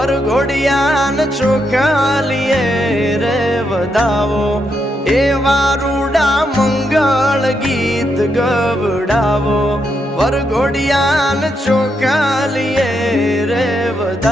વરઘોડિયાન ચોખાલીએ રે વધાવો એ વારુડા મંગળ ગીત ગવડાવો વરઘોડિયાન ચોખાલીએ રે વધાવો